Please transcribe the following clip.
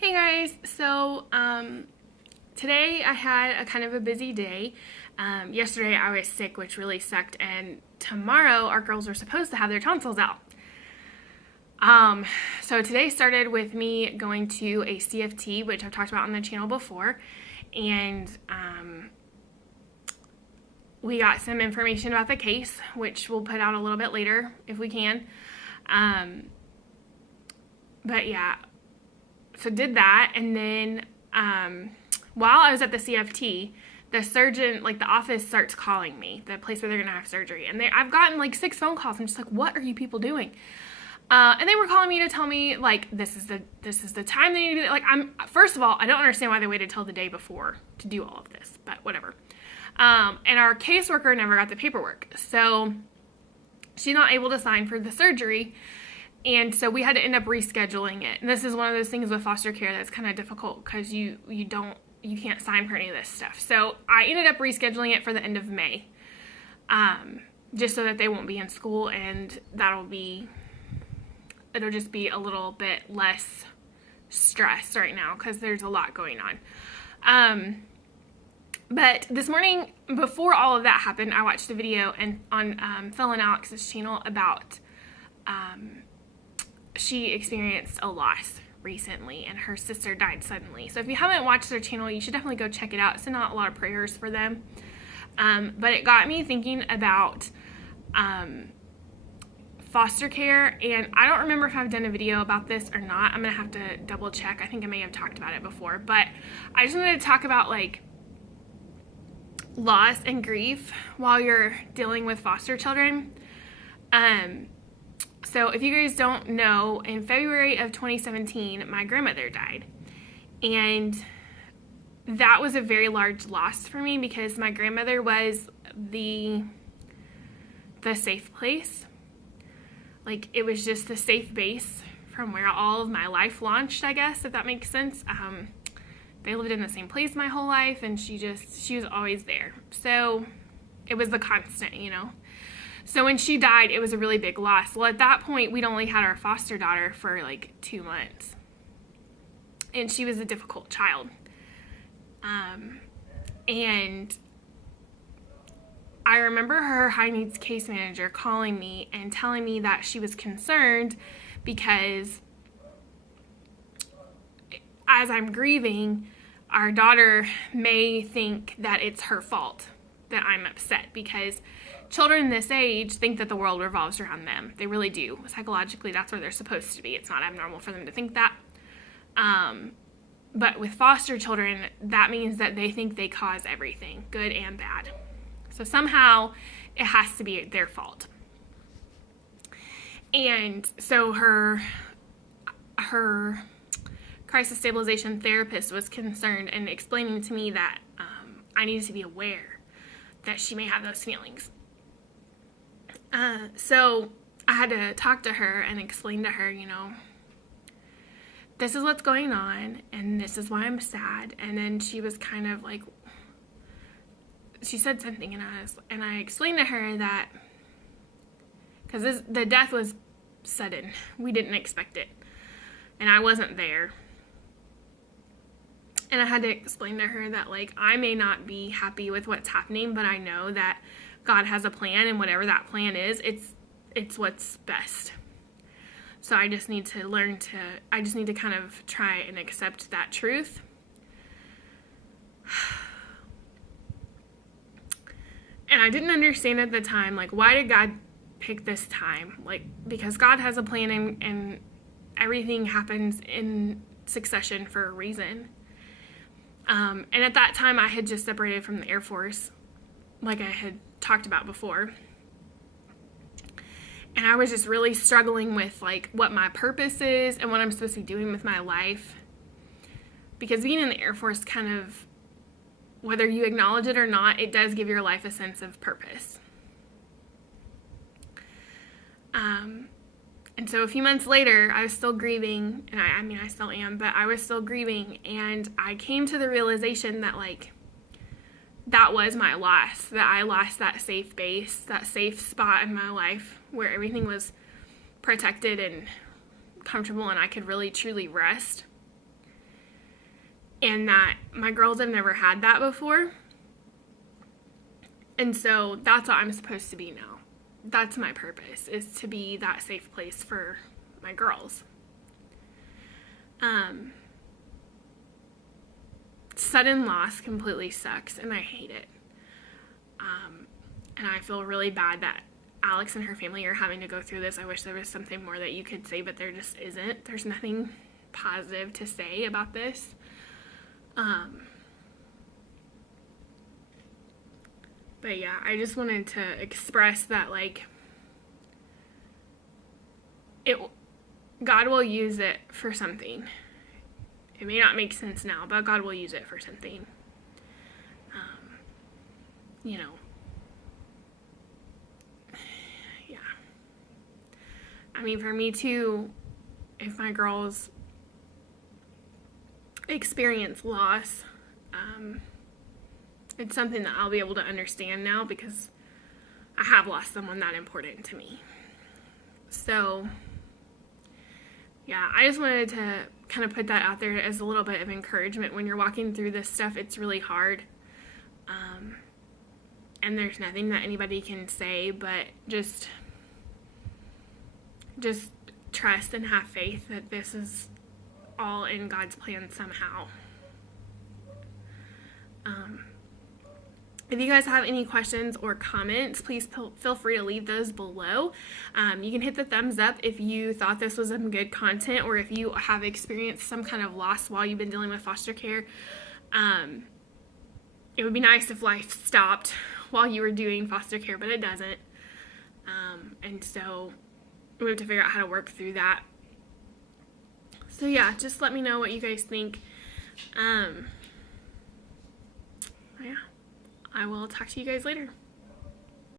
Hey guys, today I had a kind of a busy day. Yesterday I was sick, which really sucked, and tomorrow our girls are supposed to have their tonsils out. So today started with me going to a CFT, which I've talked about on the channel before, and we got some information about the case, which we'll put out a little bit later if we can. But yeah, so did that, and then while I was at the CFT, the surgeon, like the office, starts calling me, the place where they're gonna have surgery, and I've gotten like 6 phone calls. I'm just like, what are you people doing? And they were calling me to tell me like this is the time they need to do it. Like, first of all, I don't understand why they waited till the day before to do all of this, but whatever. And our caseworker never got the paperwork, so she's not able to sign for the surgery. And so we had to end up rescheduling it. And this is one of those things with foster care that's kind of difficult because you can't sign for any of this stuff. So I ended up rescheduling it for the end of May, just so that they won't be in school, and it'll just be a little bit less stress right now because there's a lot going on. But this morning, before all of that happened, I watched a video on Phil and Alex's channel about she experienced a loss recently, and her sister died suddenly. So if you haven't watched their channel, you should definitely go check it out. Send out a lot of prayers for them. But it got me thinking about foster care, and I don't remember if I've done a video about this or not. I'm gonna have to double check. I think I may have talked about it before, but I just wanted to talk about like loss and grief while you're dealing with foster children. So if you guys don't know, in February of 2017, my grandmother died. And that was a very large loss for me because my grandmother was the safe place. Like, it was just the safe base from where all of my life launched, I guess, if that makes sense. They lived in the same place my whole life, and she was always there. So it was the constant, you know. So when she died, it was a really big loss. Well, at that point, we'd only had our foster daughter for like 2 months. And she was a difficult child. And I remember her high needs case manager calling me and telling me that she was concerned because as I'm grieving, our daughter may think that it's her fault that I'm upset, because children this age think that the world revolves around them. They really do. Psychologically, that's where they're supposed to be. It's not abnormal for them to think that. But with foster children, that means that they think they cause everything, good and bad. So somehow it has to be their fault. And so her crisis stabilization therapist was concerned and explaining to me that I needed to be aware that she may have those feelings. So I had to talk to her and explain to her, you know, this is what's going on and this is why I'm sad. And then she was kind of like, she said something, and I explained to her that because the death was sudden, we didn't expect it, and I wasn't there. And I had to explain to her that, like, I may not be happy with what's happening, but I know that God has a plan, and whatever that plan is, it's what's best. So I just need to kind of try and accept that truth. And I didn't understand at the time, like, why did God pick this time? Like, because God has a plan, and everything happens in succession for a reason. And at that time, I had just separated from the Air Force, like I had talked about before. And I was just really struggling with, like, what my purpose is and what I'm supposed to be doing with my life. Because being in the Air Force kind of, whether you acknowledge it or not, it does give your life a sense of purpose. And so a few months later, I was still grieving, and I still am, but I was still grieving, and I came to the realization that, like, that was my loss, that I lost that safe base, that safe spot in my life where everything was protected and comfortable and I could really truly rest. and that my girls have never had that before. And so that's what I'm supposed to be now. That's my purpose, is to be that safe place for my girls. Sudden loss completely sucks, and I hate it. And I feel really bad that Alex and her family are having to go through this. I wish there was something more that you could say, but there just isn't. There's nothing positive to say about this. But yeah, I just wanted to express that, like, God will use it for something. It may not make sense now, but God will use it for something. Yeah. I mean, for me too, if my girls experience loss, it's something that I'll be able to understand now because I have lost someone that important to me. So, yeah, I just wanted to kind of put that out there as a little bit of encouragement. When you're walking through this stuff, it's really hard. And there's nothing that anybody can say, but just trust and have faith that this is all in God's plan somehow. If you guys have any questions or comments, please feel free to leave those below. You can hit the thumbs up if you thought this was some good content, or if you have experienced some kind of loss while you've been dealing with foster care. It would be nice if life stopped while you were doing foster care, but it doesn't. And so we have to figure out how to work through that. So yeah, just let me know what you guys think. Yeah, I will talk to you guys later.